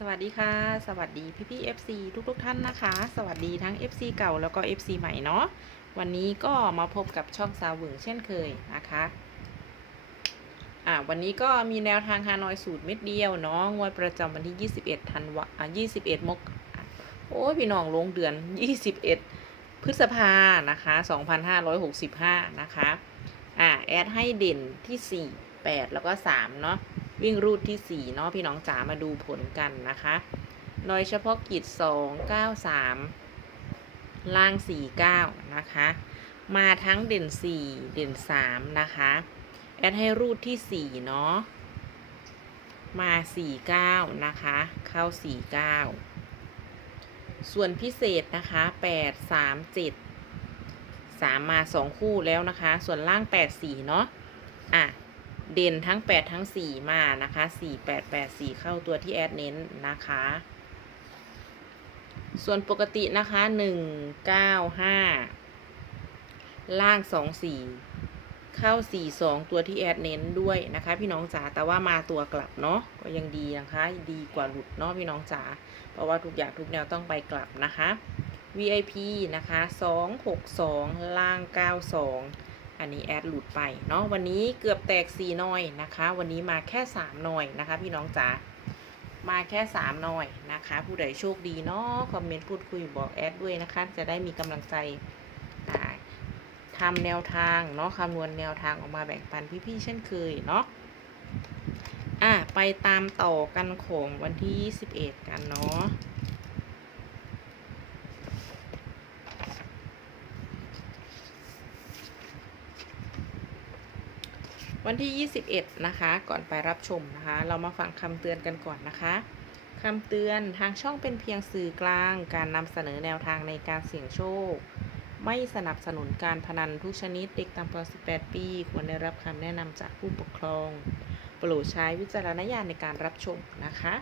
สวัสดีค่ะ สวัสดีพี่พี่ FC ทุกทุกๆท่านนะคะ สวัสดีทั้ง FC เก่าแล้วก็ FC ใหม่เนาะวันนี้ก็มาพบกับช่องซาวหวึงเช่นเคยนะคะอ่าวันนี้ก็มีแนวทางฮานอยสูตรเม็ดเดียวเนาะงวดประจำวันที่ 21ธันวาอ่า21 มกอะโอ้ยพี่น้องลงเดือน 21 พฤษภานะคะ 2565 นะคะอ่าแอดให้เด่นที่ 4 8 แล้วก็ 3 เนาะ วิ่งรูดที่ 4 เนาะพี่น้องจ๋ามาดูผลกันนะคะโดยเฉพาะกิจ 2 9 3 ล่าง 4 9 นะคะ มาทั้งเด่น 4 เด่น 3 นะคะ แอดให้รูดที่ 4 เนาะ มา 4 9 นะคะ เข้า 4 9 ส่วนพิเศษนะคะ 8 3 7 3 มา 2 คู่แล้วนะคะ ส่วนล่าง 8 4 เนาะ อะ เด่นทั้ง 8 ทั้ง 4 มานะคะ 4 8 8 4 เข้าตัวที่แอดเน้นนะคะ ส่วนปกตินะคะ 1 9 5 ล่าง 2 4 เข้า 4 2 ตัวที่แอดเน้นด้วยนะคะ พี่น้องจ๋า แต่ว่ามาตัวกลับเนาะ ก็ยังดีนะคะ ดีกว่าหลุดเนาะพี่น้องจ๋า เพราะว่าทุกอย่างทุกแนวต้องไปกลับนะคะ VIP นะคะ 262 ล่าง 92 อันนี้แอดหลุดไปเนาะวันนี้เกือบแตก4หน่อยนะคะ วันนี้มาแค่3หน่อยนะคะ พี่น้องจ๋ามาแค่3หน่อยนะคะ ผู้ใดโชคดีเนาะคอมเมนต์พูดคุยบอกแอดด้วยนะคะ จะได้มีกำลังใจอ่าทำแนวทางเนาะคำนวณแนวทางออกมาแบ่งปันพี่ๆเช่นเคยเนาะอะไปตามต่อกันของวันที่ 21 กันเนาะ วันที่ 21 นะคะ ก่อนไปรับชมนะคะ เรามาฟังคำเตือนกันก่อนนะคะคำเตือนทางช่องเป็นเพียงสื่อกลาง การนำเสนอแนวทางในการเสี่ยงโชค ไม่สนับสนุนการพนันทุกชนิดเด็กต่ำกว่า 18 ปี ควรได้รับคำแนะนำจากผู้ปกครอง โปรดใช้วิจารณญาณในการรับชมนะคะ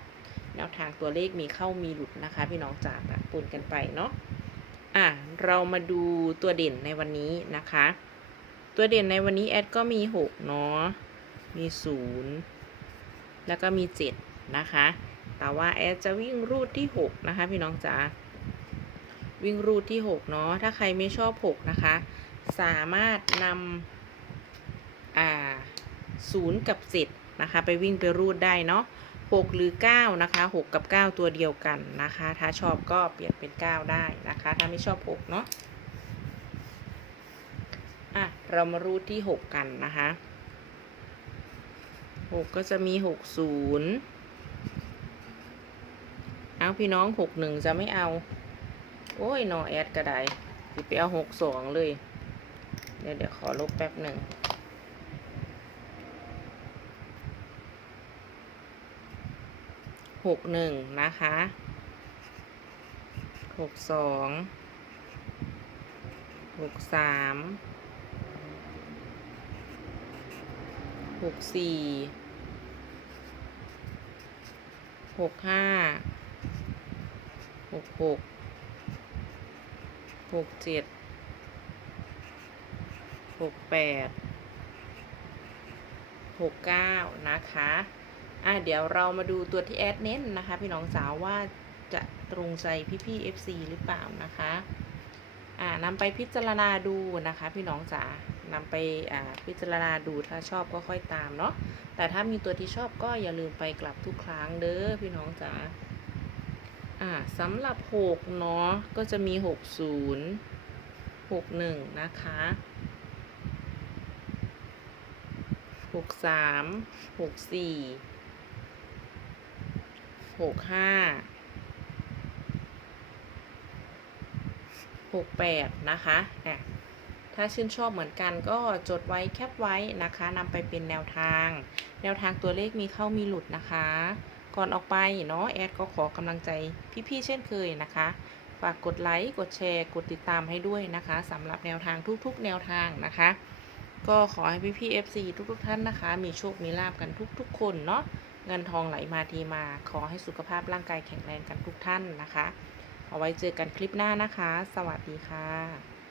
แนวทางตัวเลขมีเข้ามีหลุดนะคะ พี่น้องจ๋าปะปนกันไปเนาะอะเรามาดูตัวเด่นในวันนี้นะคะ ตัวเด่นในวันนี้แอดก็มี 6 เนาะ มี 0 แล้วก็มี 7 นะคะ แต่ว่าแอดจะวิ่งรูดที่ 6 นะคะ พี่น้องจ๋า วิ่งรูดที่ 6 เนาะ ถ้าใครไม่ชอบ 6 นะคะ สามารถนำอ่า0กับ 7 นะคะ ไปวิ่งไปรูดได้เนาะ6หรือ 9 นะคะ 6 กับ 9 ตัวเดียวกันนะคะ ถ้าชอบก็เปลี่ยนเป็น 9 ได้นะคะ ถ้าไม่ชอบ 6 เนาะอะ เรามารูดที่ 6 กันนะคะ 6 ก็จะมี 60 เอาพี่น้อง 61 จะไม่เอา โอ้ยนอแอดก็ได้สิไปเอา 62 เลย เดี๋ยวเดี๋ยวขอลบแป๊บหนึ่งหกหนึ่งนะคะหกสองหกสาม หกสี่หกห้าหกหกหกเจ็ดหกแปดหกเก้านะคะ อะ เดี๋ยวเรามาดูตัวที่แอดเน้นนะคะ พี่น้องสาวว่าจะตรงใจพี่ๆ FC หรือเปล่านะคะ อ่านำไปพิจารณาดูนะคะ พี่น้องจ๋า นำไปอ่าพิจารณาดูถ้าชอบก็ค่อยตามเนาะแต่ถ้ามีตัวที่ชอบก็อย่าลืมไปกลับทุกครั้งเด้อพี่น้องจ๋าอ่าสำหรับ 6 เนาะก็จะมี 60 61 นะคะหกสามหกสี่หกห้าหกแปดนะคะอะ ถ้าชื่นชอบเหมือนกันก็จดไว้แคปไว้นะคะนำไปเป็นแนวทาง แนวทางตัวเลขมีเข้ามีหลุดนะคะ ก่อนออกไปเนาะแอดก็ขอกำลังใจพี่ๆเช่นเคยนะคะ ฝากกดไลค์กดแชร์กดติดตามให้ด้วยนะคะสำหรับแนวทางทุกๆ แนวทางนะคะ ก็ขอให้พี่พี่ FC ทุกๆ ท่านนะคะ มีโชคมีลาบกันทุกๆ คนเนาะเงินทองไหลมาทีมา ขอให้สุขภาพร่างกายแข็งแรงกันทุกท่านนะคะ เอาไว้เจอกันคลิปหน้านะคะ สวัสดีค่ะ